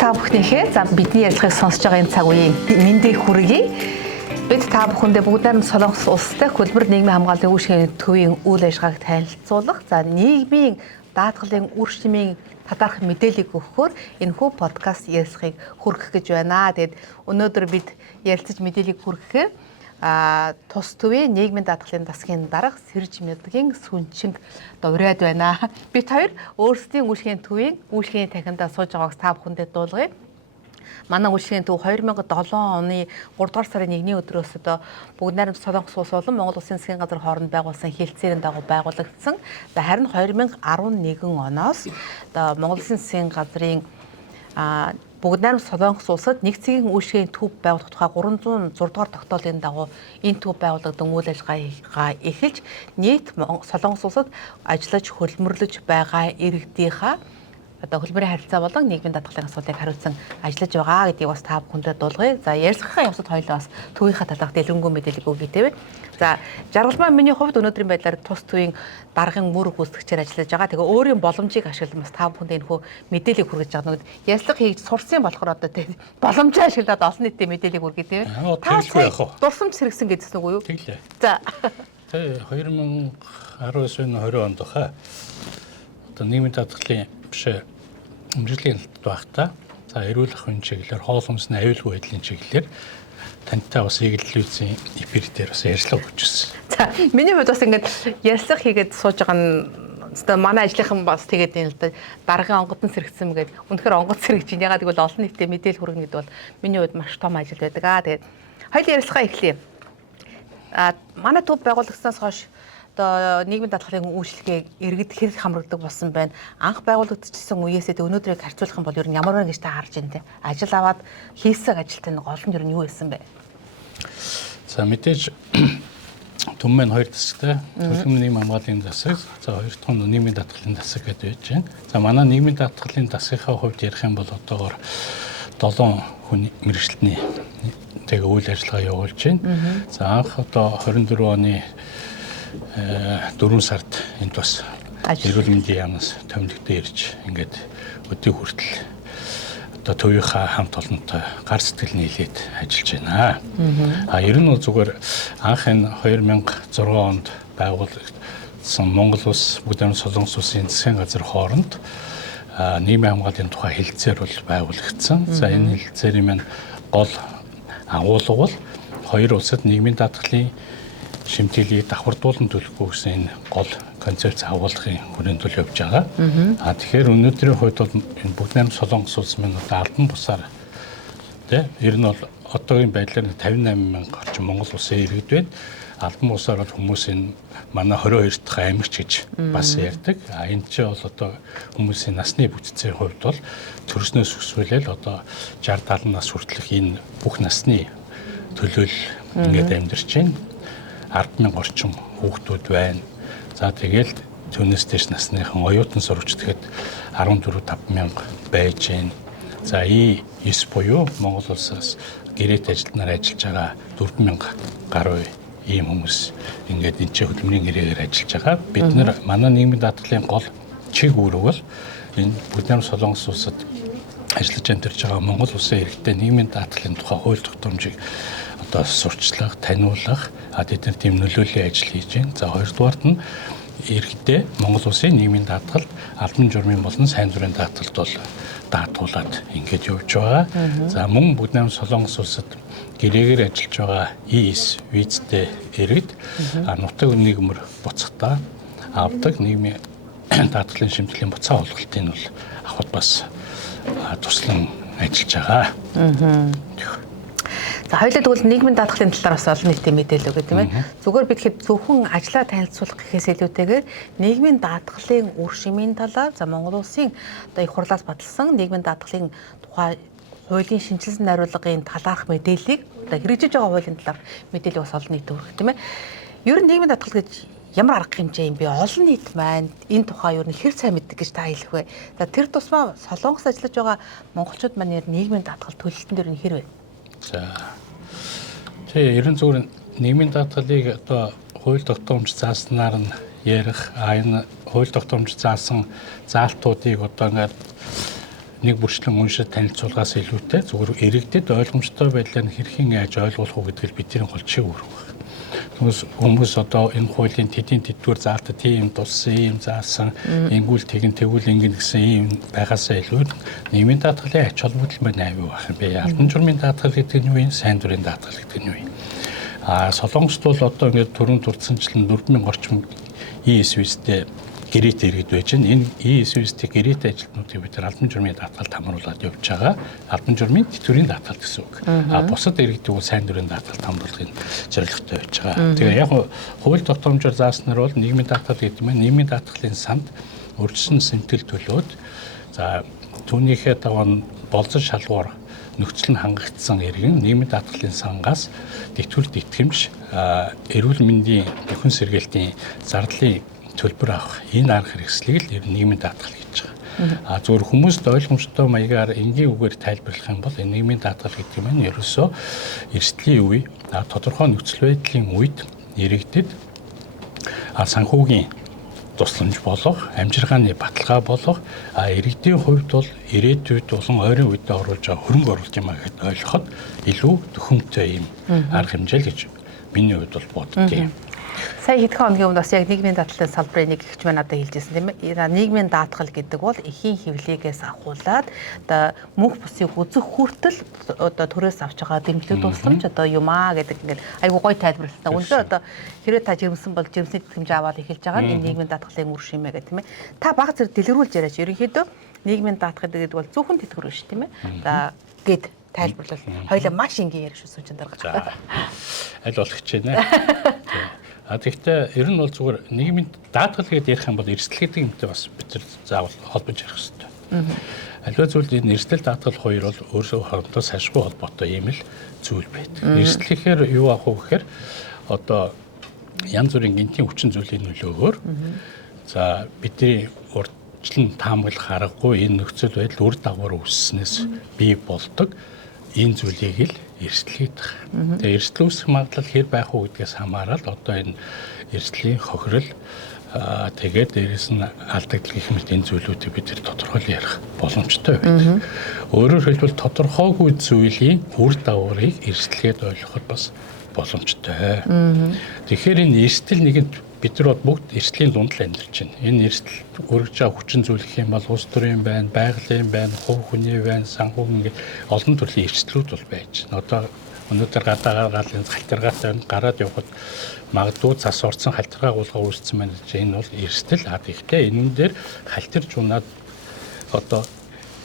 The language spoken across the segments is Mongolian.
та бүхнийхээ за бидний ярилцлагыг сонсож байгаа энэ цаг үеийн мэндийг хүргэе. Бид та бүхэндээ бүгд найрамд Солонгос улстай хөлбөр нийгмийн хамгааллын үүршгийн төвийн үйл ажиллагааг танилцуулах, за нийгмийн даатгалын үр шимийн татарх мэдээллийг өгөхөөр энэхүү подкаст ярилцлагыг хүргэх гэж байна. Тэгэд өнөөдөр бид ярилцаж мэдээллийг хүргэхээр тус төвийн нийгмийн даатгалын засгийн дарга Сэрж Мэдгийн сүнчинг ураад байна. Бид хоёр өөрсдийн үйлчлэгийн төвийн үйлчлэгийн танхимдаа сууж байгааг та бүхэндээ дуулгая. Манай үйлчлэгийн төв 2007 оны 3 дугаар сарын 1-ний өдрөөс бүгд найрамд Солонгос улс болон Монгол улсын засгийн газар хооронд байгуулсан хэлтсээрийн дагуу байгуулагдсан. Харин 2011 оноос Монгол улсын засгийн газрын бүгд найрамд Солонгос улсад нэг цэгийн үйлчлэгийн төв байгуулах тухай 306 дугаар тогтоолын дагуу энэ төв байгуулагдсан үйл ажиллагаа эхэлж нийт Солонгос улсад ажиллаж хөлмөрлөж байгаа иргэдийнхаа хөлбөрийн харилцаа болон нийгмийн даатгалын асуудлыг хариуцсан ажиллаж байгаа гэдгийг бас та бүхэндээ дуулгая. За ярилцлагын явцад хоёулаа бас төвийнхаа талаарх дэлгэрэнгүй мэдээлэл өгье тэвэ. За жаргалмаа миний хувьд өнөөдрийн байдлаар тус төвийн даргын мөр гүйцэтгэгчээр ажиллаж байгаа. Тэгээ өөрийн боломжийг ашиглан бас та бүхэндээ энэхүү мэдээллийг хүргэж байгаа. Ярилцлага хийж сурсан болохоор одоо тэг боломжоо ашиглаад олон нийтэд мэдээллийг хүргэе тэвэ. Та дурсамж хэрэгсэн гэдсэн үг юу? Тэглээ. За. Тэ 2019 20 онд хаа одоо нийгмийн даатгалын биш өмжлөлийн хэлтд байхдаа за эрүүл ахуйн чиглэлээр хоол хүнсний аюулгүй байдлын чиглэлээр тантай бас эглэлүүдийн эфир дээр бас ярилцлага өгчихсэн. За миний хувьд бас ингээд ярилцлага хийгээд сууж байгаа нь манай ажлынхан бас тэгээд энэ л да даргын онгодон сэрэгцсэн гэдэг. Үнэхээр онгод сэрэгж ин ягаад гэвэл олон нийтэд мэдээлэл хүргэнэ гэдэг бол миний хувьд маш том ажил байдаг. Тэгээд хоёул ярилцлага эхлэе. Манай төв байгуулагдсанаас хойш нийгмийн даатгалын үйлчлэгийг иргэд хэрэг хамрагдаг болсон байна. Анх байгуулагдчихсан үеэсээ өнөөдрийг харьцуулах юм бол ер нь ямар байна гэж та харж байна те. Ажил аваад хийсэн ажилтай нэг гол нь ер нь юу байсан бэ? За мэдээж түн маань хоёр засагтай. Төрөлхтмөн нийгмийн хамгааллын засаг, за хоёр дахь нь нийгмийн даатгалын засаг гэдэг байж байна. За манай нийгмийн даатгалын засгийнхаа хувьд ярих юм бол одоогоор 7 хүн мэргэжилтний тэгээ үйл ажиллагаа явуулж байна. За анх одоо 24 оны 4 сард энд бас эрүүл мэндийн яамнаас томилогдсон ирж ингээд өдөө хүртэл одоо төвийнхаа хамт олонтой гар сэтгэл нийлээд ажиллаж байна. Ер нь зүгээр анх энэ 2006 онд байгуулагдсан Монгол улс бүгд найрамд Солонгос улсын засгийн газар хооронд нийгмийн хамгааллын тухай хэлтсээр бол байгуулагдсан. За энэ хэлтсээрийн маань гол агуулга бол хоёр улсад нийгмийн даатгалын шимтгэлийг давхардуулан төлөхгүй гэсэн энэ гол концепц агуулгын хүрээнд л явж байгаа. Тэгэхээр өнөөдрийн хувьд бол энэ бүгд найрамд Солонгос улс маань одоо албан бусаар тий ер нь бол одоогийн байдлаар 58 мянга орчим Монгол улсын иргэд байна. Албан бусаар бол хүмүүс энэ манай 22 дахь амирч гэж бас ярьдаг. Энэ ч бол одоо хүмүүсийн насны бүтцийн хувьд бол төрснөөс өсвөлэл одоо 60 70 нас хүртэлх энэ бүх насны төлөөлөл ингээд амьдарч байна. 10,000 орчим хүүхдүүд байна. За тэгэл түүнээс дэш насныхан оюутан сурагч тэгэхэд 14-5,000 байж байна. За И9 буюу Монгол улсаас гэрээт ажилтнаар ажиллаж байгаа 4,000 гаруй ийм хүмүүс ингээд энэ хөдөлмөрийн гэрээгээр ажиллаж байгаа. Бид нар манай нийгмийн даатгалын гол чиг үүрэг бол энэ бүгд найрамд Солонгос улсад ажиллаж амьдарч байгаа Монгол улсын иргэдэд нийгмийн даатгалын тухай хууль тогтоомжийг одоо сурчлах, таниулах, тэд нар тийм нөлөөллийн ажил хийж байна. За хоёрдугаарт нь иргэдэд Монгол улсын нийгмийн даатгалд албан журмын болон сайн дурын даатгалд бол даатгуулад ингэж явж байгаа. За мөн бүгд найрамд Солонгос улсад гэрээгээр ажиллаж байгаа И9 визтэй иргэд нутаг нийгмэр буцахдаа авдаг нийгмийн даатгалын шимтгэлийн буцаа олголтыг бол авахд бас туслан ажиллаж байгаа. За хоёулаа тэгвэл нийгмийн даатгалын талаар бас олон нийтэд мэдээлэл өгөө тийм ээ. Зүгээр бид хэд зөвхөн ажлаа танилцуулах гэхээс илүүтэйгээр нийгмийн даатгалын үр шимийн талаар за Монгол улсын одоо их хурлаас баталсан нийгмийн даатгалын тухай хуулийн шинжилсэн найруулгын талаарх мэдээллийг одоо хэрэгжиж байгаа хуулийн талаарх мэдээлэл бас олон нийтэд хүргэх тийм ээ. Ер нь нийгмийн даатгал гэж ямар арга хэмжээ юм бэ? Олон нийт маань энэ тухай ер нь хэр сайн мэддэг гэж та хэлэх вэ? За тэр тусмаа Солонгос ажиллаж байгаа монголчууд маань нийгмийн даатгал төлөлтөн дээр нь хэр вэ? За ер нь зүгээр нийгмийн даатгалыг одоо хууль тогтоомж зааснаар нь ярих, энэ хууль тогтоомж заасан заалтуудыг одоо ингээд нэг бүрчлэн уншиж танилцуулгаас илүүтэй зүгээр иргэдэд ойлгомжтой байдлаар хэрхэн яаж ойлгуулах уу гэдгийг бидний гол чиг үүрэг байна. Хүмүүс одоо энэ хуулийн тэдийн тэдгээр заалтад тийм туссан, ийм заасан, ингүүл тэгвэл ингэн гэсэн ийм байгаасаа илүү нийгмийн даатгалын ач холбогдол маань аюу байх юм бэ. Албан журмын даатгал гэдэг нь юу юм? Сайн дурын даатгал гэдэг нь юу юм? Солонгост бол одоо ингээд төрөнд турцсанчлан 4000 орчим ESV-тэй гэрээт иргэд байж байна. Энэ ESV-тэй гэрээт ажилтнуудыг бид албан журмын даатгалд хамруулад явж байгаа. Албан журмын тэтгэврийн даатгал гэсэн үг. Бусад иргэдийг бол сайн дурын даатгалд хамруулахын зорилготой байж байгаа. Тэгээ яг хууль тогтоомжоор зааснаар бол нийгмийн даатгал гэдэг нь нийгмийн даатгалын санд урьдчилан сэнтэл төлөөд за түүнийхээ дагуу болцол шалгуур нөхцөл нь хангагдсан иргэн нийгмийн даатгалын сангаас тэтгэврт итгэмж эрүүл мэндийн нөхөн сэргээлтийн зардлын төлбөр авах энэ арга хэрэгслийг л нийгмийн даатгал гэж байгаа. Зөвхөн хүмүүст ойлгомжтой маягаар энгийн үгээр тайлбарлах юм бол энэ нийгмийн даатгал гэдэг нь ерөөсөө эрсдлийн үе тодорхой нөхцөл байдлын үед иргэдэд санхүүгийн тусламж болох, амжиргааны баталгаа болох иргэдийн хувьд бол ирээдүйд болон ойрын үедээ оруулж байгаа хөрөнгө оруулалт юм аа гэхэд ойлгоход илүү төхөмтэй юм арга хэмжээ л гэж миний хувьд бол боддгийг. Сая хэдхэн хоногийн өмнө бас яг нийгмийн даатгалын салбарын нэг ихч маань надад хэлжсэн тийм ээ. Нийгмийн даатгал гэдэг бол эхийн хөвлөгөөс ахуулаад одоо мөнх бусыг үзэх хүртэл одоо төрөөс авч байгаа дэмжлэг тусламж одоо юм аа гэдэг ингээд айгуу гоё тайлбарлалтай. Үнэхээр одоо хэрвээ та жирэмсэн бол жирэмсний тэтгэмж аваад эхэлж байгаа нь энэ нийгмийн даатгалын үр шимээ гэх тийм ээ. Та баг зэрэг дэлгэрүүлж яриач. Ерөнхийдөө нийгмийн даатгал гэдэг бол зөвхөн тэтгэвэр биш тийм ээ. За гээд тайлбарлал хоёлаа маш энгийн ярих шүү сүнчэн дарга. За аль болох хичээнэ. Тэгэхдээ ер нь бол зүгээр нийгмийн даатгал гэдээ ярих юм бол эрсдэл гэдэг юмтай бас бид нар заавал холбож ярих хэрэгтэй. Аливаа зүйлд энэ эрсдэл даатгал хоёр бол өөрсдөө хоорондоо салшгүй холбоотой юм л зүйл байдаг. Эрсдэл гэхээр юу ах вэ гэхээр одоо янз бүрийн гинтийн хүчин зүйлийн нөлөөгөөр за бидний урьдчилан таамаглах аргагүй энэ нөхцөл байдал үр дагавар үүсснээс бий болдог энэ зүйлийг л эрсдэл гэдэг. Тэгээ эрсдэл үүсэх магадлал хэр байх уу гэдгээс хамаарал одоо энэ эрсдлийн хохирол тэгээд дээрэс нь алдагдал гэх мэт энэ зүйлүүдийг бид тодорхойлон ярих боломжтой байдаг. Өөрөөр хэлбэл тодорхойгүй зүйлийн үр дагаврыг эрсдэлгээд ойлгоход бас боломжтой. Тэгэхээр энэ эрсдэл нэгэнд бид нар бүгд эрсдлийн дунд л амьдарч байна. Энэ эрсдэл өргөж байгаа хүчин зүйл гэх юм бол улс төрийн байна, байгалийн байна, хувь хүний байна, санхүүгийн олон төрлийн эрсдлүүд бол байж байна. Одоо өнөөдөр гадаа галын халтаргаатай гараад явхад магадгүй цас орсон халтаргаа гулгаа үүссэн байна гэж энэ бол эрсдэл гэхдээ энүүн дээр халтарж унаад одоо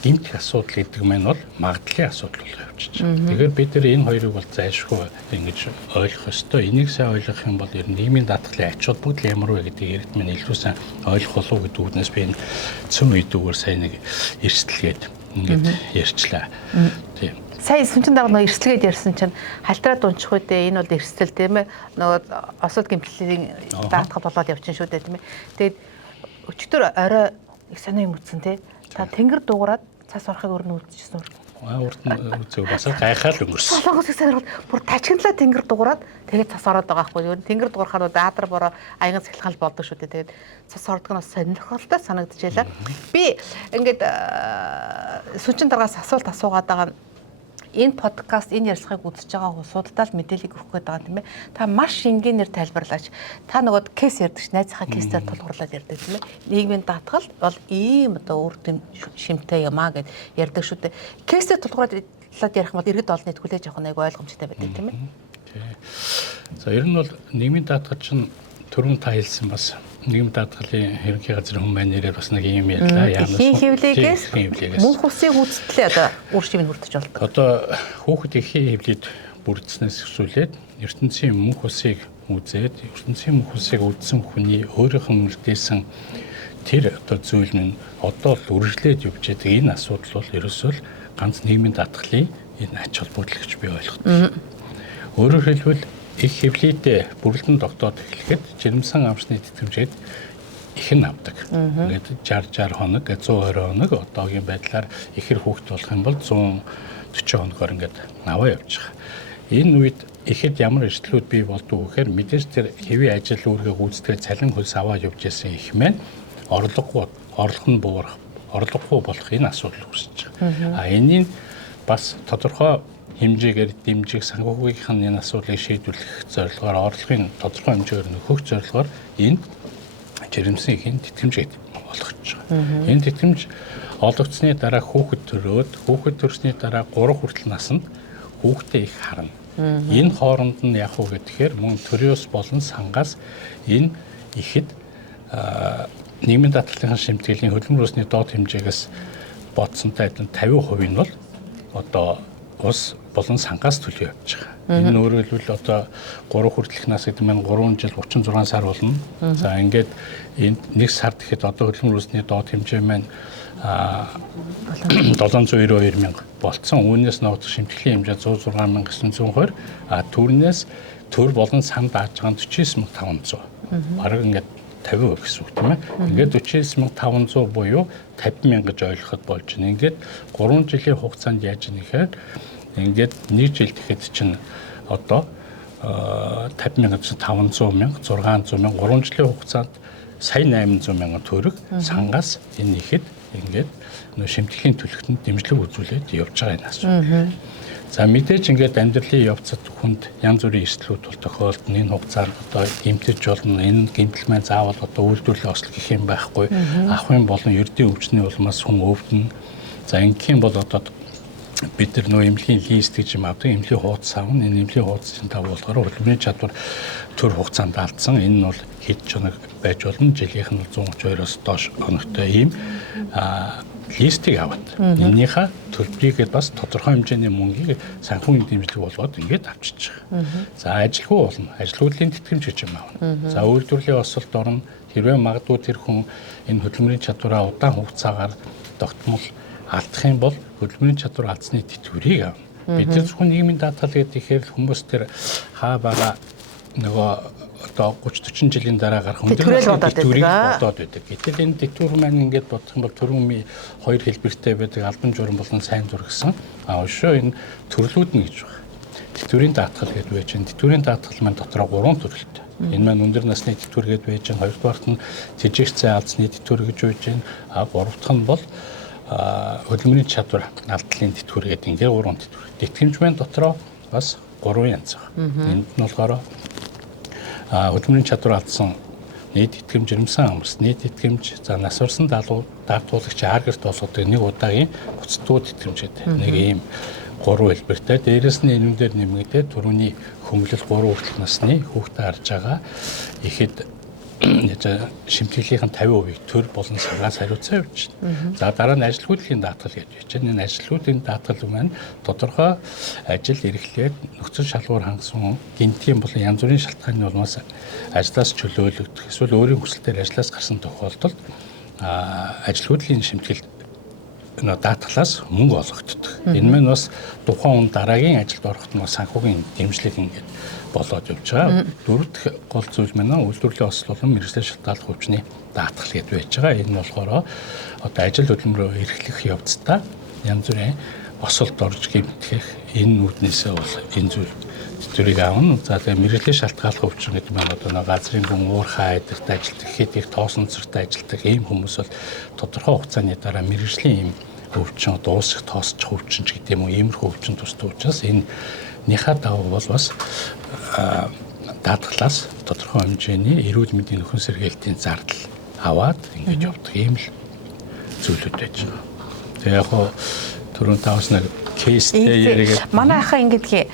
гэмтэх асуудал гэдэг нь бол магадлалын асуудал бол явчихж байгаа. Тэгэхээр бид нар энэ хоёрыг бол зайлшгүй ингэж ойлгох ёстой. Энийг сайн ойлгох юм бол ер нь нийгмийн даатгалын ач холбогдол ямар вэ гэдэг яригд минь илүү сайн ойлгох болов гэдэг үгнээс би энэ цөм үедүүгээр сайн нэг эрсдэлгээд ингэж ярьчлаа. Тийм. Сая сүнчэн дарга нөө эрсдэлгээд ярьсан чинь халтраад унчих үедээ энэ бол эрсдэл тийм ээ. Нөгөө осод гэмтлийн даатгал болоод явчихсан шүү дээ тийм ээ. Тэгээд өчтөр орой их сонио юм утсан тий. Та тэнгэр дуугараад цас орохыг өрнө үлдчихсэн үү? Урд нь үзээ бас гайхаад өнгөрсөн. Солонгос их сонирхол бүр тажигналаа тэнгэр дуугараад тэгээд цас ороод байгаа байхгүй юу? Тэнгэр дуугарахаар даадар бороо аян сахилгаал болдог шүү дээ. Тэгээд цас ордог нь бас сонирхолтой санагдчихлаа. Би ингээд сүнчэн даргаас асуулт асуугаад байгаа энэ подкаст энэ ярилцлагыг үзэж байгаа хүмүүсудаа л мэдээлэл өгөх гээд байгаа юм байна. Та маш энгийнээр тайлбарлаач. Та нөгөө кейс ярьдаг ш, найзынхаа кейсээр тулгуурлаад ярьдаг тийм ээ. Нийгмийн даатгал бол ийм одоо үр дүн шимтэй юм аа гэд ярьдаг шүү дээ. Кейсээр тулгуурлаад ярих юм бол иргэд олныг хүлээж авах нь айгүй ойлгомжтой байдаг тийм ээ. За ер нь бол нийгмийн даатгал чинь түрүүн та хэлсэн бас нийгмийн даатгалын ерөнхий газрын хүн маань нэрээр бас нэг юм ярьлаа. Эхийн хөвлөгөөс мөнх усыг үзтлээ одоо үр шимийг хүртэж болдог. Одоо хүүхэд эхийн хөвлөд бүрдснээс эхлүүлээд ертөнцийн мөнх усыг үзээд ертөнцийн мөнх усыг үзсэн хүний өөрийнх нь үлдээсэн тэр одоо зүйл нь одоо л үргэлжлээд явж байгаа энэ асуудал бол ерөөсөө л ганц нийгмийн даатгалын энэ ач холбогдол гэж би ойлгодог. Өөрөөр хэлбэл их хөвлөдөө бүрэлдэн тогтоод эхлэхэд жирэмсэн амсны тэтгэмжээд их нь авдаг. Ингээд 60 хоног, 120 хоног одоогийн байдлаар ихэр хүүхэд болох юм бол 140 хоногоор ингээд аваа явж байгаа. Энэ үед ихэд ямар эрсдлүүд бий болдог вэ гэхээр мэдээж тэр хэвийн ажил үүргээ гүйцэтгэж цалин хөлс аваад явж байсан их маань орлого нь буурах орлогогүй болох энэ асуудал үүсэж байгаа. Энийн бас тодорхой хэмжээгээр дэмжих санхүүгийнхаа энэ асуудлыг шийдвэрлэх зорилгоор орлогын тодорхой хэмжээгээр нөхөх зорилгоор энэ жирэмсэн ихийн тэтгэмж болгож байгаа. Энэ тэтгэмж олгогдсны дараа хүүхэд төрсний дараа 3 хүртэл наснд хүүхдээ их харна. Энэ хооронд нь яг уу гэхээр мөн төрөөс болон сангаас энэ ихэд нийгмийн даатгалын шимтгэлийн хөдөлмөр усны доод хэмжээгээс бодсонтой адилхан 50% нь бол одоо ус болон сангаас төлөө явж байгаа. Энэ өөрөөр хэлбэл одоо 3 хүртэлх нас гэдэг нь 3 жил 36 сар болно. За ингээд энд 1 сард ихэд одоо хөдөлмөр усны доод хэмжээ маань 792 мянга болцсон. Үүнээс ногдох шимтгэлийн хэмжээ 106,920. Түүнээс төр болон санд дааж байгаа 49,500. Бараг ингээд 50% гэсэн үг тийм ээ. Ингээд 49,500 буюу 50,000 гэж ойлгоход болж байна. Ингээд 3 жилийн хугацаанд яаж ийм гэхээр ингээд 1 жил тэгэхэд чинь одоо 50,000, 500,000, 600,000, 3 жилийн хугацаанд сая 800,000 төгрөг сангаас энэ ихэд ингээд нөө шимтгэлийн төлөвтөнд дэмжлэг үзүүлээд явж байгаа энэ асуудал. За мэдээж ингээд амьдралын явцад хүнд янз бүрийн эрсдлүүд бол тохиолдно. Энэ хугацаанд одоо гэмтэж болно. Энэ гэмтэл маань заавал одоо үйлдвэрлэлийн ослог гэх юм байхгүй. Ахын болон ердийн өвчний улмаас хүн өвдөн. За ингэхийн бол одоо бид нар нөө эмнэлгийн лист гэж юм авдаг. Эмнэлгийн хуудас авна. Энэ эмнэлгийн хуудасны дагуулгаар хөдөлмөрийн чадвар төр хугацаанд алдсан. Энэ нь бол хэд чоног байж болно. Жилийнх нь 132-оос доош хоногтой ийм листийг аваад эннийхээ төлбөрийгээ бас тодорхой хэмжээний мөнгийг санхүүгийн дэмжлэг болгоод ингээд авчиж байгаа. За ажилгүй болно. Ажилгүйдлийн тэтгэмж гэж юм аавна. За үйлдвэрлэлийн осолд орно. Хэрвээ магадгүй тэр хүн энэ хөдөлмөрийн чадвараа удаан хугацаагаар тогтмол алдах юм бол хөдөлмөрийн чадвар алдсны тэтгэврийг авна. Бид нар зөвхөн нийгмийн даатгал гэдэг ихээр хүмүүс тэр хаа бага нөгөө одоо 30-40 жилийн дараа гарах хүндрэл тэтгэврийг бодоод байдаг. Гэтэл энэ тэтгэвэр маань ингээд бодох юм бол төрөмийн хоёр хэлбэртэй байдаг албан журам болон сайн зур гэсэн. Өшөө энэ төрлүүд нь гэж байна. Тэтгэврийн даатгал гэдэг байж байна. Тэтгэврийн даатгал маань дотроо 3 төрөлтэй. Энэ маань өндөр насны тэтгэвэр гэдэг байж байна. Хоёрдугаарт нь тэжээгцэн алдсны тэтгэвэр гэж байж байна. Гурав дахь нь бол хөдөлмөрийн чадвар алдлын тэтгэвэр гэдэг ингээд 3 тэтгэвэр. Тэтгэмж маань дотроо бас 3 янз байна. Энд нь болохоор хөдөлмөрийн чадвар алдсан нийт тэтгэмж жирэмсэн амралт, нийт тэтгэмж, за нас барсан даатгуулагч аргерт болгодог нэг удаагийн буцтгуу тэтгэмж гэдэг. Нэг ийм 3 хэлбэртэй. Дээрээс нь энэ дээр нэмэгдээд түрүүний хөнгөлөл 3 хүртэлх насны хүүхдээ харж байгаа ихэд шимтгэлийнхэн 50% төр болон сангаас хариуцсан явж байна. За дараа нь ажилгүйдлийн даатгал гэж байна. Энэ ажилгүйдлийн даатгал маань тодорхой ажил эрхлээд нөхцөл шалгуур хангасан гинтийн болон янз бүрийн шалтгааны улмаас ажлаас чөлөөлөгдөх эсвэл өөрийн хүсэлтээр ажлаас гарсан тохиолдолд ажилгүйдлийн шимтгэл даатгалаас мөнгө олгогддог. Энэ маань бас тухайн хүн дараагийн ажилд ороход нь санхүүгийн дэмжлэг ингээд болоод явж байгаа. Дөрөв дэх гол зүйл маань үйлдвэрлэлийн осол болон мэргэжлийн шалтгааллах хүчний даатгал гэдээ байж байгаа. Энэ нь болохоор одоо ажил хөдөлмөрөөр эрхлэх явцдаа янз бүрийн осолд орж гэмтэх энэ үүднээсээ бол энэ зүйл тэтгэврийг аавна. За тэгээ мэргэжлийн шалтгааллах өвчин гэдэг маань одоо газрын гүн уурхай айдагт ажилтдаг, ихэд их тоосон цэртэй ажилтдаг ийм хүмүүс бол тодорхой хугацааны дараа мэргэжлийн ийм өвчин, дуусах тоосчих өвчин ч гэдэг юм уу, иймэрхүү өвчин тусдаг учраас энэхээ давуу бол бас даатгалаас тодорхой хэмжээний эрүүл мэндийн нөхөн сэргээлтийн зардал аваад ингэж явдаг ийм л зүйлүүд байж байгаа. Тэгээ яг хоо түрүүн тавс нэг кейстэй яриад манай ахаа ингэдэг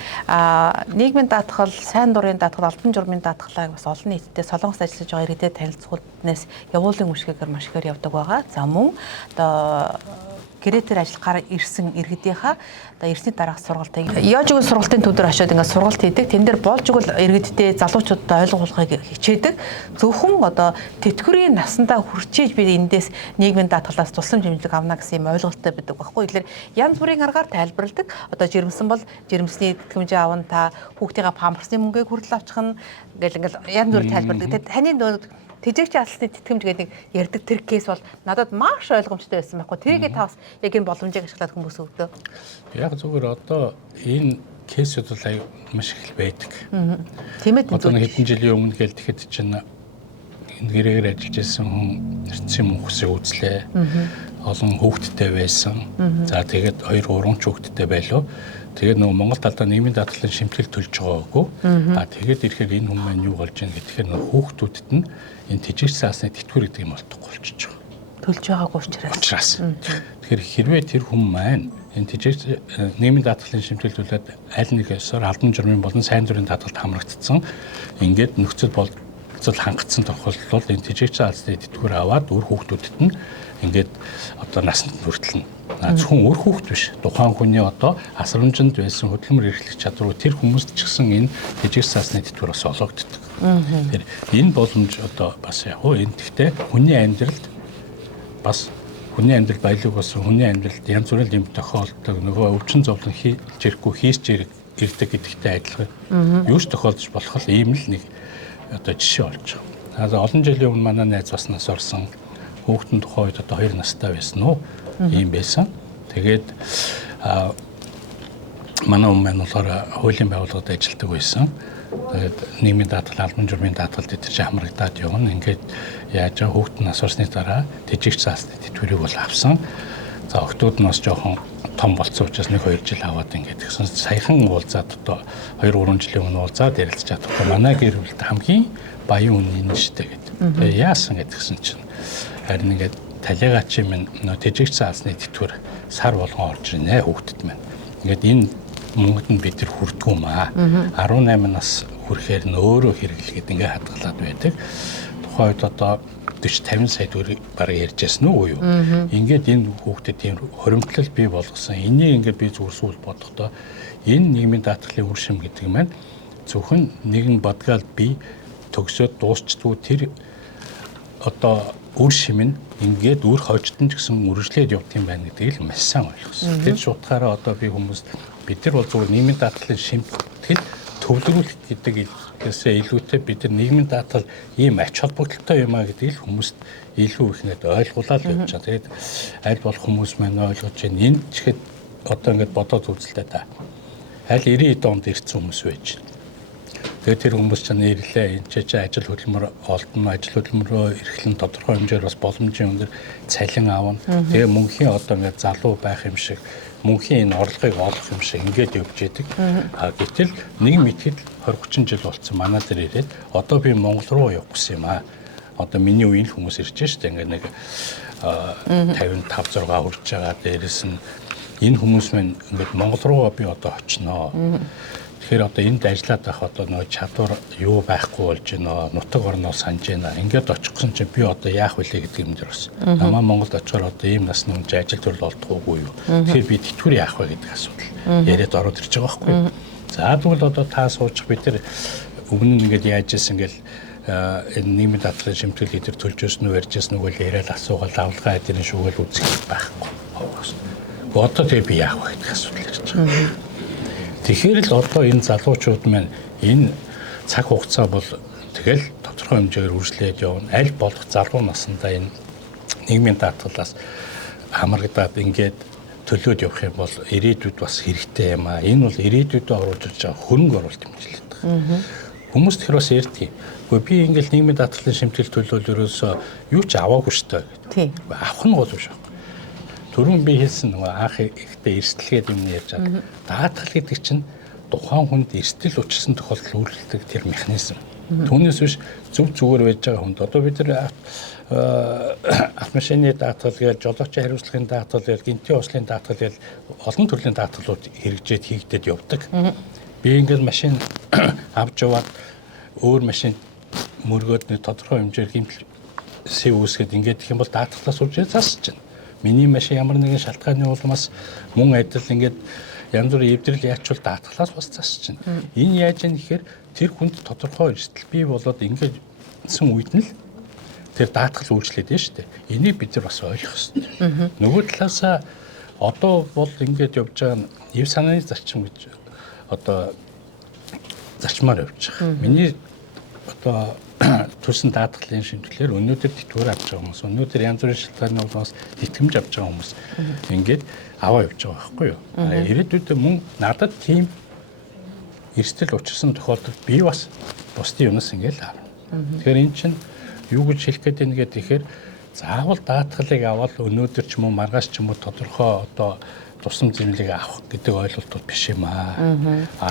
нийгмийн даатгал, сайн дурын даатгал, албан журмын даатгалыг бас олон нийтэд солонгос ажиллаж байгаа иргэдэд танилцуулнаас явуулын үшгээр маш ихээр явдаг байгаа. За мөн одоо гэрээтэй ажиллахаар ирсэн иргэдийнхаа одоо ирсний дараах сургалтыг яаж өгөл сургалтын төдөр очиод ингээд сургалт хийдэг. Тэн дээр болж өгөл иргэдтэй залуучуудад ойлгуулахыг хичээдэг. Зөвхөн одоо тэтгэврийн насандаа хүрчээж би эндээс нийгмийн даатгалаас тусламж хэмжлэг авна гэсэн юм ойлголттой байдаг байхгүй. Тэгэхээр янз бүрийн аргаар тайлбарладаг. Одоо жирэмсэн бол жирэмсний тэтгэмжээ авна, та хүүхдийнхээ памперсны мөнгийг хүртэл авчих нь ингээл янз бүр тайлбарладаг. Тэгээд таны тэжээгч алсны тэтгэмж гэдэг ярьдаг тэр кейс бол надад маш ойлгомжтой байсан байхгүй. Тэрийг та бас яг энэ боломжийг ашиглаад хүмүүс өгдөө. Яг зүгээр одоо энэ кейсүүд бол маш их байдаг. Тийм ээ. Одоо хэдэн жилийн өмнө гээл тэгэхэд чинь энэ гэрээр ажиллаж байсан хүн ертөнцийн мөнхсийг үзлээ. Олон хүүхэдтэй байсан. За тэгээд 2 3 хүүхэдтэй байлоо. Тэгээд нөгөө Монгол талдаа нийгмийн даатгалын шимтгэл төлж байгаагүй. Тэгээд ирэхээр энэ хүн маань юу болж байна гэхээр нөгөө хүүхдүүдэд нь энэ тэжээч цаасны тэтгэвэр гэдэг юм олдохгүй болчихж байгаа. Төлж байгаагүй учраас. Тэгэхээр хэрвээ тэр хүн маань энэ тэжээч нийгмийн даатгалын шимтгэл төлөөд аль нэг ёсоор албан журмын болон сайн дурын даатгалд хамрагдсан. Ингээд нөхцөл болцол хангацсан тохиолдолд энэ тэжээч цаасны тэтгэвэр аваад өөр хүүхдүүдэд нь ингээд одоо насанд хүртэлнэ. Зөвхөн өөр хүүхд биш. Тухайн хүний одоо асрамжинд байсан хөдөлмөр эрхлэх чадвар тэр хүмүүст ч гэсэн энэ тэжээч цаасны тэтгэвэр бас олгогддог. Тэгэхээр энэ боломж одоо бас яг уу энэ гэхдээ хүний амьдралд бас хүний амьдрал баялаг болсон хүний амьдралд янз бүрийн юм тохиолддог нөгөө өвчин зовлон хэрэггүй хийсч ирдэг гэдэгтэй адилхан юу ч тохиолдож болох л ийм л нэг одоо жишээ болж байгаа. Олон жилийн өмнө манай найз бас нас орсон хүүхдэн тухайн үед одоо 2 настай байсан уу ийм байсан. Тэгээд манай өмнө маань болохоор хуулийн байгууллагад ажилладаг байсан. Тэгээд нийгмийн даатгал, албан журмын даатгалд дээр хамрагдаад явна. Ингээд яаж хүүхэд нь нас орсны дараа тэжээч цаасны тэтгэврийг бол авсан. За октод нь бас жоохон том болцсон учраас 1-2 жил аваад ингээд гэсэн саяхан уулзаад одоо 2-3 жилийн өмнө уулзаад ярилцж чадахгүй манай гэр бүлд хамгийн баян хүн энэ шүү дээ гэдэг. Тэгээ яасан гэдгсэн чинь харин ингээд талигаачийн минь тэжээч цаасны тэтгэвэр сар болгон орж ирнэ хүүхдэд маань. Ингээд энэ мөнгөд нь бид нар хүрдгүү маа. 18 нас хүрэхээр нь өөрөө хэрэглэгээд ингээд хадгалаад байдаг. Тухайн үед одоо 40-50 сая төгрөг бараг ярьжсэн үү юу? Ингээд энэ хүүхдэд тийм хоримтлал бий болгосон. Энийг ингээд би зүгээр сүүл бодохдоо энэ нийгмийн даатгалын үр шим гэдэг нь зөвхөн нэгэн бодгаал би төгсөөд дуусчдгүй тэр одоо үр шим нь ингээд үр хожтон ч гэсэн үргэлжлээд явдаг юм байна гэдгийг л маш сайн ойлгосон. Тэр шуутгаараа одоо би хүмүүст бид нар бол зөвхөн нийгмийн даатгалын шимтгэл төвлөрүүлэх гэдэг илгээсээ илүүтэй бид нар нийгмийн даатгал ийм ач холбогдолтой юм а гэдгийг л хүмүүст илүү их нэт ойлгуулаад явж байгаа. Тэгээд аль болох хүмүүс маань ойлгож байна. Энэ ч ихэд одоо ингээд бодоод үзэлтэй та. Аль 90 онд ирсэн хүмүүс байж байна. Тэгээд тэр хүмүүс чинь нэрлээ энэ ч ажил хөдөлмөр олдно, ажил хөдөлмөрөө эрхлэн тодорхой хэмжээр бас боломжийн өндөр цалин аавна. Тэгээ мөнхийн одоо ингээд залуу байх юм шиг мөнхийн энэ орлогыг олох юм шиг ингээд явж яадаг. Гэтэл нэг мэтгэд 20-30 жил болцсон манай дээр ирээд одоо би Монгол руу явах гэсэн юм аа. Одоо миний үеийн хүмүүс ирж штэ ингээд нэг 55 6 хүрч байгаа. Дээрэс нь энэ хүмүүс маань ингээд Монгол руу би одоо очиноо. Тэгэхээр одоо энд ажиллаад байх одоо нөгөө чадвар юу байхгүй болж байна. Нутаг орноо санаж байна. Ингээд очих гэсэн чинь би одоо яах вэ гэдэг юм дээр бас. Намаа Монголд очихоор одоо ийм насны хүн ажил төрөл олдохгүй юу. Тэгэхээр би тэтгэвэр яах вэ гэдэг асуудал яриад ороод ирж байгаа байхгүй юу. За тэгвэл одоо та суучих бид нар өмнө нь ингээд яаж ийсэн ингээл энэ нийгмийн даатгалын шимтгэл эдэр төлж өснө үү ярьж өснө үү яриад асуугаад авлагаа эдийн шүүгээл үзэх байхгүй. Одоо тэгээ би яах вэ гэдэг асуудал ирж байгаа. Тэгэхээр л одоо энэ залуучууд маань энэ цаг хугацаа бол тэгэл тодорхой хэмжээгээр үргэлжлээд явна. Аль болох залуу насндаа энэ нийгмийн даатгалаас хамрагдаад ингээд төлөөд явах юм бол ирээдүйд бас хэрэгтэй юм аа. Энэ бол ирээдүйд оруулж байгаа хөрөнгө оруулалт юм хэлээд байгаа. Хүмүүс тэр бас ярьдаг. Гэхдээ би ингээд нийгмийн даатгалын шимтгэл төлөөл ерөөсөө юу ч аваагүй шүү дээ. Авах нь гол биш. Түрүүн би хэлсэн нөгөө анх ихтэй эрсдэлгээд юм ярьж байгаа. Даатгал гэдэг чинь тухайн хүнд эрсдэл учирсан тохиолдол үүрэлдэг тэр механизм. Түүнээс биш зөв зүгээр байж байгаа хүнд одоо бид нар автомашины даатгал гэж, жолоочийн хариуцлагын даатгал гэж, гинтийн услын даатгал гэж олон төрлийн даатгалууд хэрэгжээд хийгдээд явдаг. Би ингээд машин авч яваад өөр машин мөргөөд нэг тодорхой хэмжээр гэмтэл үүсгээд ингээд их юм бол даатгалаас үржээ засаж байна. Миний машин ямар нэгэн шалтгааны улмаас мөн адил ингээд янз бүрийн эвдрэл яачвал даатгалаас бас засаж байна. Энэ яаж юм гэхээр тэр хүнд тодорхой эрсдэл бий болоод ингэсэн үед нь л тэр даатгал үйлчлээд байна шүү дээ. Энийг бид нар бас ойлгох хэрэгтэй. Нөгөө талаасаа одоо бол ингээд явж байгаа эв санааны зарчим гэж одоо зарчмаар явж байгаа. Миний одоо төрсэн даатгалын шимтгэлээр өнөөдөр тэтгэвэр авч байгаа хүмүүс, өнөөдөр янз бүрийн шалтгааны улмаас тэтгэмж авч байгаа хүмүүс ингээд аваа явж байгаа байхгүй юу? Ирээдүйд мөн надад тийм эрсдэл учирсан тохиолдолд би бас бусдын юунаас ингээд авна. Тэгэхээр эн чинь юу гэж хэлэх гээд байна гэхээр заавал даатгалыг аваад өнөөдөр ч юм уу маргааш ч юм уу тодорхой одоо тусам зэмлэг авах гэдэг ойлголтууд биш юм аа.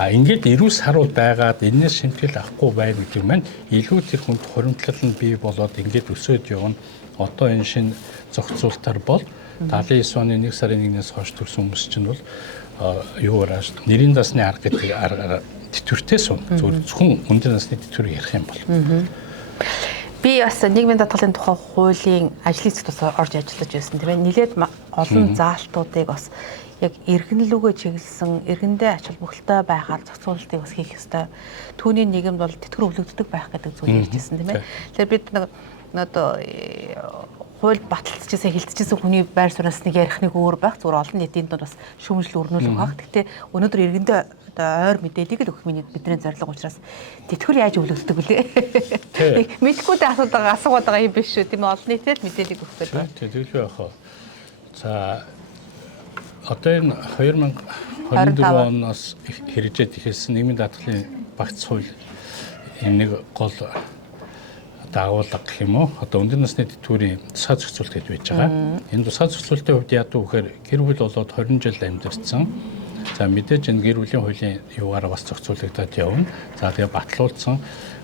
Ингээд эрүүл сарвал байгаад энэс шимтгэл авахгүй байна гэдэг маань илүү тэр хүнд хуримтлал нь бий болоод ингээд өсөөд явна. Одоо энэ шинэ зохицуултаар бол 79 оны 1 сарын 1-ээс хойш төрсэн хүмүүс чинь бол юу гараад нэрийн засны арга гэдэг аргаар тэтгэвртэй сум. Зөвхөн өндөр насны тэтгэврийг ярих юм бол. Би бас нийгмийн даатгалын тухай хуулийн ажлын хэсэгт бас орж ажиллаж байсан тийм ээ. Нилээд олон заалтуудыг бас яг иргэнлүүгээ чиглэсэн, иргэндээ ач холбогдолтой байхаар зохицуулалтыг бас хийх ёстой. Түүний нийгэмд бол тэтгэр өвлөгддөг байх гэдэг зүйл ярьжсэн тийм ээ. Тэгэхээр бид одоо хуульд баталцчихсан хилцчихсэн хүний байр сууриас нэг ярих нэг өөр байх. Зүгээр олон нийтийн донд бас шүүмжлэл өрнүүлэх байх. Гэхдээ өнөөдөр иргэндээ одоо ойр мэдээллийг л өгөх бидний зорилго учраас тэтгэр яаж өвлөгддөг вүлээ. Мэдхгүй дэ асуугаад байгаа юм биш үү? Тийм олон нийтэд мэдээллийг өгөх гэдэг байна. Тэгэлгүй яах вэ? За одоо энэ 2024 оноос хэрэгжээд ихэлсэн нийгмийн даатгалын багц хууль энэ нэг гол дагуулга гэх юм уу? Одоо өндөр насны тэтгэврийн тусгай зохицуулалт гэж байж байгаа. Энэ тусгай зохицуулалтын хувьд яадаг вэхээр гэр бүл болоод 20 жил амьдарсан. За мэдээж энэ гэр бүлийн хуулийн юугаараа бас зохицуулагдаад явна. За тэгээ батлуулсан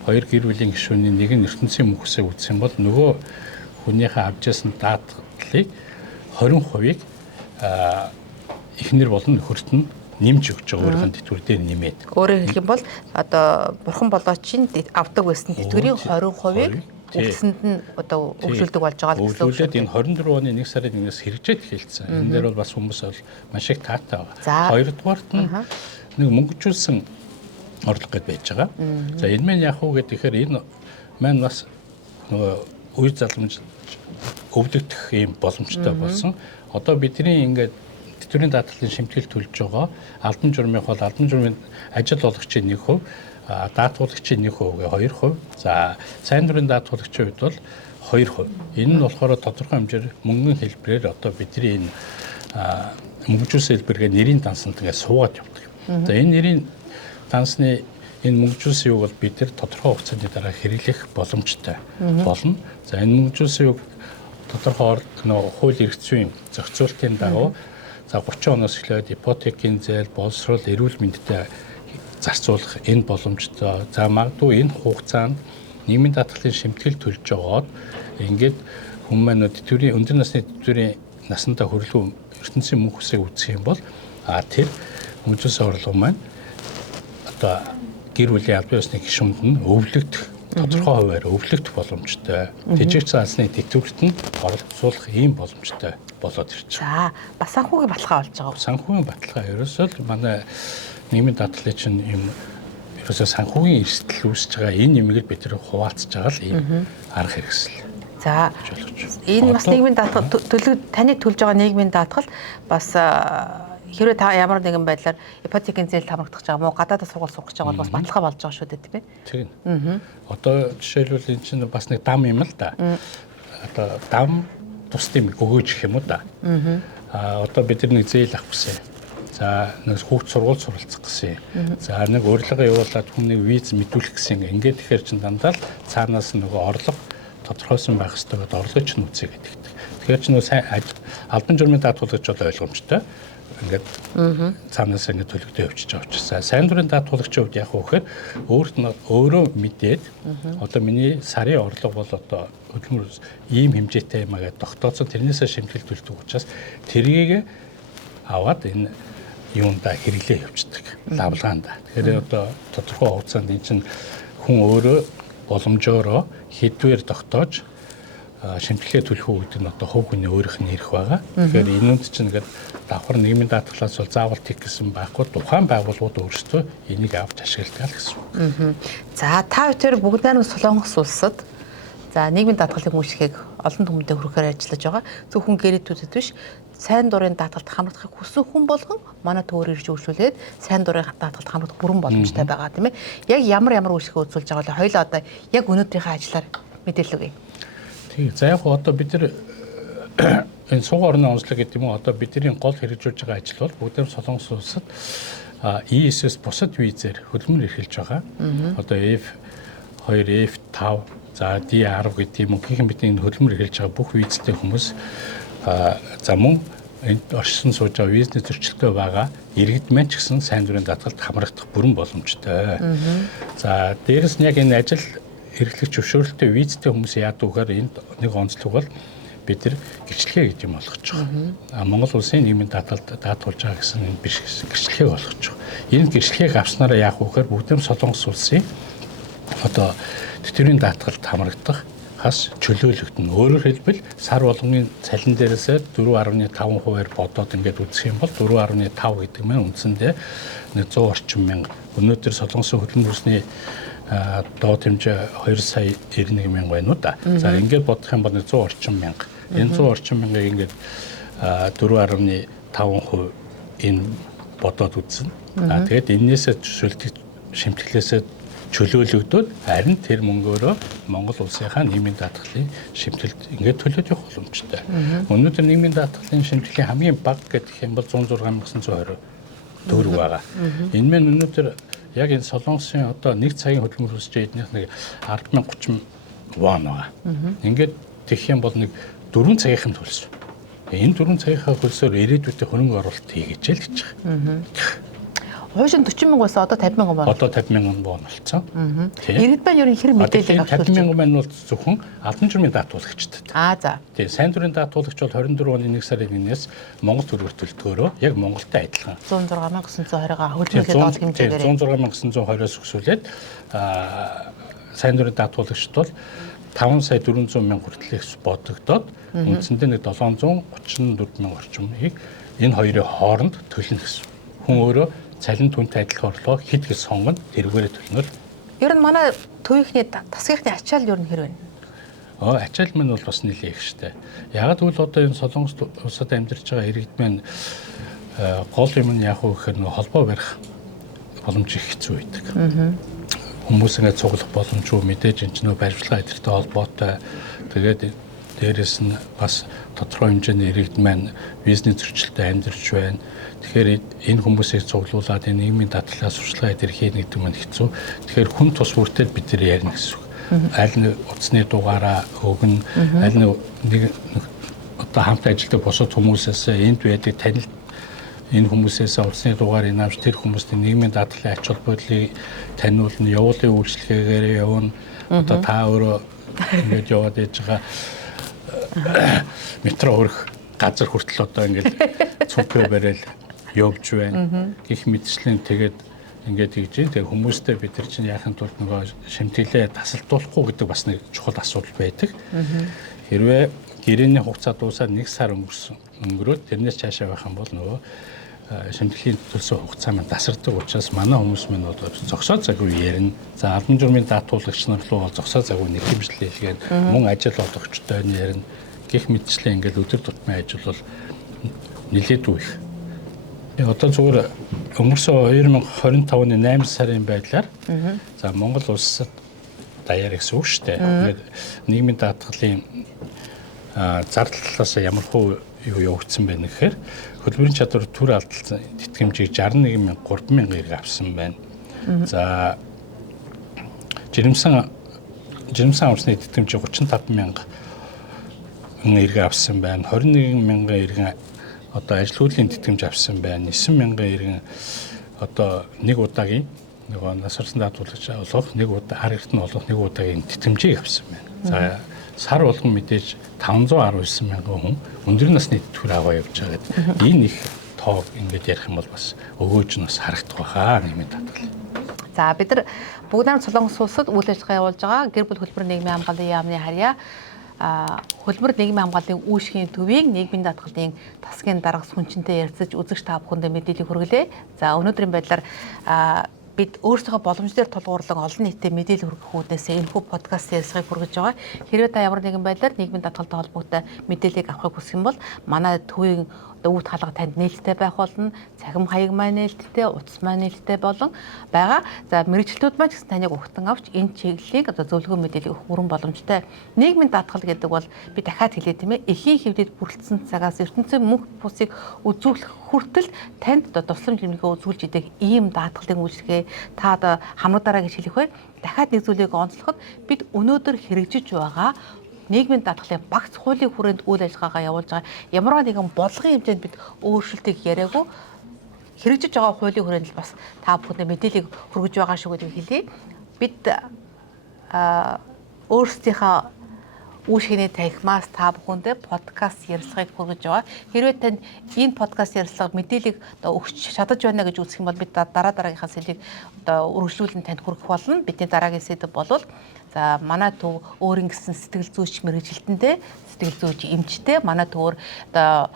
хоёр гэр бүлийн гишүүний нэг нь ертөнцийн мөнхсөө үзсэн бол нөгөө хүнийхээ авчаасан даатгалыг 20%-ийг эхнэр болон нөхөрт нь нэмж өгч байгаа өөрийнх нь тэтгэвэр дээр нэмээд. Өөрөөр хэлэх юм бол одоо бурхан болоод чинь авдаг байсан тэтгэврийн 20%-ийг үлсэнд нь одоо өвлүүлдэг болж байгаа гэсэн үг. Өвлүүлээд энэ 24 оны 1 сарын 1-ээс хэрэгжээд эхэлсэн. Энэ дээр бол бас хүмүүс бол маш их таатай байгаа. Хоёрдугаарт нь нэг мөнгөжүүлсэн орлого гэдээ байж байгаа. За энэ мэн яах вэ гэхээр энэ маань бас нөгөө үе залгамж өвлөгдөх юм боломжтой болсон. Одоо бидний ингээд тэтгэврийн даатгалын шимтгэл төлж байгаа албан журмын хол албан журмын ажил олгогчийн 1%, даатгуулагчийн 1%, 2%. За сайн дурын даатгуулагчийн хувьд бол 2%. Энэ нь болохоор тодорхой хэмжээр мөнгөний хэлбэрээр одоо бидний энэ мөнгөжүүлсэн хэлбэргээ нэрийн дансанд ингээд суугаад явдаг. За энэ нэрийн дансны энэ мөнгөжүүлсэн юуг бол бид нар тодорхой хугацааны дараа хэрэглэх боломжтой болно. За энэ мөнгөжүүлсэн юуг тодорхой хууль эрх зүйн зохицуулалтын дагуу за 30 оноос эхлээд ипотекийн зээл, боловсрол, эрүүл мэндэд зарцуулах энэ боломжтой. За магадгүй энэ хугацаанд нийгмийн даатгалын шимтгэл төлж байгаад ингээд хүмүүс маань тэтгэврийн өндөр насны тэтгэврийн насандаа хүрэлгүй ертөнцийн мөнх усыг үзэх юм бол тэр мөнгөжүүлсэн орлого маань одоо гэр бүлийн албан ёсны гишүүнд нь өвлөгдөх тодорхой хуваарь өвлөгдөх боломжтой. Тэжээч цаасны тэтгэврт нь оролцуулах ийм боломжтой болоод ирж За байгаа. бас санхүүгийн баталгаа болж байгаа. Санхүүгийн баталгаа ерөөсөө л манай нийгмийн даатгалын чинь юм ерөөсөө санхүүгийн эрсдэл үүсэж байгаа энэ нэмийг бид нэр хуваалцаж байгаа л ийм арга хэрэгсэл. За энэ бас нийгмийн даатгал таны төлж байгаа нийгмийн даатгал бас хэрвээ та ямар нэгэн байдлаар ипотекийн зээл хамрагдах гэж байгаа мó гадаадд сургууль сурах гэж байгаа бол бас баталгаа болж байгаа шүү дээ тийм ээ. Тийм. Одоо жишээлбэл энэ чинь бас нэг дам юм л да. Одоо дам тусдын өгөөж гэх юм уу да. Одоо бид нэг зээл авах гэсэн. За нэг хүүхд сургууль суралцах гэсэн. За нэг урилга явуулаад хүнийг виз мэдүүлэх гэсэн. Ингээд тэгэхээр чин дандаа л цаанаас нөгөө орлого тодорхойсон байх хэрэгтэй гэдэг орлогыг нь үзье гэдэг. Тэгэхээр ч нөгөө сайн албан журмын даатгуулагч бол ойлгомжтой. Ингээд цаанаас ингээд төлөвлөлтөө явуулчих байгаа учраас сайн дурын даатгуулагчийн хувьд яах вэ гэхээр өөрөө мэдээд одоо миний сарын орлого бол одоо хөдөлмөр ийм хэмжээтэй юм аа гэж тогтооцсон тэрнээсээ шимтгэл төлдөг учраас тэргийг аваад энэ юунда хэрэглээ явуулдаг лавлагаанда. Тэгэхээр одоо тодорхой хугацаанд энэ чинь хүн өөрөө боломжоор хэдвэр тогтоож шимтгэлээ төлөх үед нь одоо хувь хүний өөрийнх нь ирэх байгаа. Тэгэхээр энэнд чинь ингээд давхар нийгмийн даатгалаас бол заавал тэг гэсэн байхгүй тухайн байгууллагууд өөрсдөө энийг авч ашигладаг гэсэн үг. За та хоёр бүгд найрамд Солонгос улсад за нийгмийн даатгалын үйлчлэгийг олон түмэндээ хүргэхээр ажиллаж байгаа. Зөвхөн гэрэтүүдэд биш сайн дурын даатгалд хамрагдахыг хүсэн хүн болгон манай төөр ирж үйлчлүүлээд сайн дурын даатгалд хамрагдах бүрэн боломжтой байгаа тийм ээ. Яг ямар үйлчлэг үзүүлж байгаа вэ? Хоёулаа одоо яг өнөөдрийнхээ ажлаар мэдээлэл өгье. Тийм. За яг одоо бид нар энэ суг орны онцлог гэдэг юм уу одоо бидний гол хэрэгжүүлж байгаа ажил бол бүгд Солонгос улсад ESS бусад визээр хөдөлмөр эрхэлж байгаа. Одоо F2, F5 За D10 гэдэг юм гэх мэт энэ хөдөлмөр эхэлж байгаа бүх визтэй хүмүүс за мөн энд оршин сууж байгаа визний зөрчилтэй байгаа иргэдмэн ч гэсэн сайн дурын даатгалд хамрагдах бүрэн боломжтой. За дээрэс нь яг энэ ажил эрхлэгч зөвшөөрөлтөй визтэй хүмүүс яадаг вэхээр энд нэг онцлог бол бид нар гэрчлэгээ гэж юм болгож байгаа. Монгол улсын нийгмийн даатгалд даатгуулж байгаа гэсэн энэ биш гэрчлэгээ болгож байгаа. Энэ гэрчлэгийг авснараа яах вэ гэхээр бүгдээ Солонгос улсын одоо тэтгэврийн даатгалд хамрагдах хас чөлөөлөгдөн. Өөрөөр хэлбэл сар болгоны цалин дээрээсээ 4.5%-аар бодоод ингээд үзэх юм бол 4.5 гэдэг нь үндсэндээ 100 орчим мянга. Өнөөдөр Солонгосын хөдөлмөр усны доод хэмжээ 2 сая 91 мянга байна уу да. За ингээд бодох юм бол 100 орчим мянга. Энэ 100 орчим мянгаыг ингээд 4.5% энэ бодоод үзнэ. Тэгээд энээсээ төсөөлтөд шимтгэлээсээ чөлөөлөгдөөд харин тэр мөнгөөрөө Монгол улсынхаа нийгмийн даатгалын шимтгэлд ингээд төлөөд явах боломжтой. Өнөөдөр нийгмийн даатгалын шимтгэлийн хамгийн бага гэх юм бол 106,920 төгрөг байгаа. Энэ мэн өнөөдөр яг энэ Солонгосын одоо 1 цагийн хөдөлмөр хүсэж эднийх нэг 10,030 вон байгаа. Ингээд тэгэх юм бол нэг 4 цагийнхан төлс. Энэ 4 цагийнхаа хөлсөөр ирээдүйдээ хөрөнгө оруулалт хийгээч л гэж байгаа. Хойш нь 40,000 байсан одоо 50,000 байна. Одоо 50,000 вон болцсон. Иргэдмэн ер нь хэрэг мэдээлэл авч 50,000 байна бол зөвхөн албан журмын даатгуулагчдад. За. Тэгээ сайн дурын даатгуулагч бол 24 оны 1 сарын 1-ээс Монгол төгрөг төлтгөөрөө яг Монголтой адилхан 106,920-га хөдөлмөрлөд доол хэмжээгээр 106,920-аас өсвөлээд сайн дурын даатгуулагчд бол 5 сая 400 мянга хүртэлх бодогдоод үндсэндээ нэг 734 мянга орчмыг энэ хоёрын хооронд төлнө гэсэн. Хүн өөрөө цалин түнтэй адилхан орлого хэд гэж сонгоно тэрүүгээрээ төлнөр. Ер нь манай төвийнхний тасгийнхны ачаал ер нь хэр вэ? Ачаал мань бол бас нэлээд их штэ. Яг тэгвэл одоо энэ Солонгос улсад амьдарч байгаа иргэдмэн гол юм нь яг үхээр нэг холбоо барих боломж их хэцүү байдаг. Хүмүүс ингээд цуглах боломжгүй мэдээж энэ ч нөө баримтлага эдэртэй холбоотой. Тэгээд дээрэс нь бас тодорхой хэмжээний иргэдмэн визний зөрчилтэй амьдарч байна. Тэгэхээр энэ хүмүүсийг цуглуулад энэ нийгмийн даатгалаа сурчлагаа илэрхийлэх гэдэг нь хэцүү. Тэгэхээр хүн тус бүртэл бид нар ярина гэсэн үг. Аль нэг утасны дугаараа өгнө, аль нэг одоо хамт ажилладаг босод хүмүүсээс энд байдаг танил энэ хүмүүсээс утасны дугаарыг авч тэр хүмүүст нийгмийн даатгалын ач холбогдлыг таниулна, явуулын үйлчлэгээр явна. Одоо та өөрөө ингэж яваад ээж байгаа метро хөрөх газар хүртэл одоо ингэж цүнхээ барайл явж байна. Гэх мэтчлэн тэгээд ингээд хийж дээ. Тэгээ хүмүүстэй бид нар чинь яахын тулд нөгөө шимтгэлээ тасалдуулахгүй гэдэг бас нэг чухал асуудал байдаг. Хэрвээ гэрээний хугацаа дуусаад 1 сар өнгөрөөд тэрнээс цаашаа байх юм бол нөгөө шимтгэлийн төлсөн хугацаа маань тасардаг учраас манай хүмүүс маань бол зогсоо загвар ярина. За албан журмын даатгуулагч нар руу бол зогсоо загвар нэхэмжлэл хийгээд мөн ажил олгогчтой ярина. Гэх мэтчлэн ингээд өдөр тутмын ажил бол нэлээд их. Одоо зүгээр өнгөрсөн 2025 оны 8 сарын байдлаар за Монгол улсад даяар гэсэн үг шүү дээ. Ингээд нийгмийн даатгалын зардал талаас ямар хөө юу явагдсан байна гэхээр хөдөлмөрийн чадвар төр алдсан тэтгэмжийг 61,000 эрг авсан байна. За жирэмсэн авсны тэтгэмжийг 35,000 эрг авсан байна. 21,000 эрг одоо ажил хөдлийн тэтгэмж авсан байна. 9,000 эргэн одоо нэг удаагийн нөгөө насварсан даатгуулагч олгох нэг удаа хар эртний олгох нэг удаагийн тэтгэмжийг авсан байна. За сар болгон мэдээж 519,000 хүн өндөр насны тэтгэвэр аваа явж байгаа гэдэг. Энэ их тоо ингэж ярих юм бол бас өгөөж нь бас харагдах байхаа нийгмийн даатгал. За бид нар бүгд Солонгос улсад үйл ажиллагаа явуулж байгаа гэр бүл хөтөлбөр нийгмийн хамгааллын яамны харьяа хөтөлбөр нийгмийн хамгааллын үүшгийн төвийг нийгмийн даатгалын тасгийн дарга сүнчэнтэй ярилцаж үзэгч та бүхэндээ мэдээлэл хүргэлээ. За өнөөдрийн байдлаар бид өөрсдөө боломж дээр тулгуурлан олон нийтэд мэдээлэл хүргэх үүднээс энэхүү подкаст ярилцлагыг хүргэж байгаа. Хэрвээ та ямар нэгэн байдлаар нийгмийн даатгалтай холбоотой мэдээллийг авахыг хүсэх юм бол манай төвийн одоо үүд хаалга танд нээлттэй байх болно, цахим хаяг маань нээлттэй, утас маань нээлттэй болон байгаа. За мэрэгчлүүд маань ч гэсэн таныг угтан авч энэ чиглэлийг одоо зөвлөгөө мэдээлэл өгөх бүрэн боломжтой. Нийгмийн даатгал гэдэг бол би дахиад хэлээ тийм ээ, эхийн хэвлэлд бүрдсэн цагаас ертөнцийн мөнх бусыг үзүүлэх хүртэл танд одоо тусламж хэмнэлгээ үзүүлж идэг ийм даатгалын үйлчлэгээ та одоо хамрагдараа гэж хэлэх бай. Дахиад нэг зүйлийг онцлоход бид өнөөдөр хэрэгжиж байгаа нийгмийн даатгалын багц хуулийн хүрээнд үйл ажиллагаагаа явуулж байгаа ямар нэгэн бодлогын хэмжээнд бид өөрчлөлтийг яриаггүй хэрэгжиж байгаа хуулийн хүрээнд л бас та бүхэнд мэдээллийг хүргэж байгаа шүү гэдгийг хэлье. Бид өөрсдийнхөө үүшгний танхимаас та бүхэндээ подкаст ярилцлагыг хүргэж байгаа. Хэрвээ танд энэ подкаст ярилцлага мэдээллийг одоо өгч чадаж байна гэж үзэх юм бол бид дараагийнхаа сэдвийг одоо үргэлжлүүлэн танд хүргэх болно. Бидний дараагийн сэдв бол за манай төв өөрийн гэсэн сэтгэл зүйч мэрэгжилтэндээ сэтгэл зүйч эмчтэй манай төвөр одоо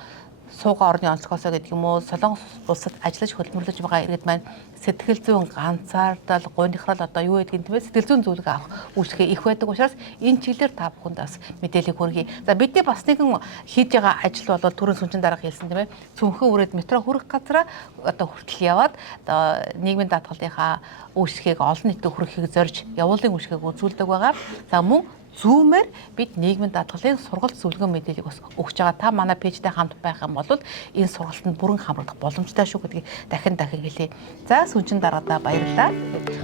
суугаа орны онцгоосоо гэдэг юм уу Солонгос улсад ажиллаж хөдөлмөрлөж байгаа иргэд маань сэтгэл зүйн ганцаардал гонхрол одоо юу гэдгийг тийм ээ сэтгэл зүйн зөвлөгөө авах үйлчлэгээ их байдаг учраас энэ чиглэлээр та бүхэнд бас мэдээлэл хүргэе. За бидний бас нэгэн хийж байгаа ажил бол түрүүн сүнжин дарга хэлсэн тийм ээ цүнхэн үрээд метро хүрэх газараа одоо хүртэл яваад одоо нийгмийн даатгалынхаа үйлчлэгийг олон нийтэд хүргэхийг зорж явуулын үйлчлэгийг үзүүлдэг байгаа. За мөн Zoom-ээр бид нийгмийн даатгалын сургалт зөвлөгөө мэдээллийг бас өгч байгаа. Та манай пэйжтэй хамт байх юм бол энэ сургалтанд бүрэн хамрагдах боломжтой шүү гэдгийг дахин хэлье. За сүнжин даргаадаа баярлалаа.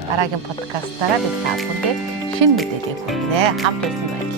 Дараагийн подкастаараа бид та бүхэндээ шинэ мэдээлэл хүргэнэ. Хамт байсан баярлалаа.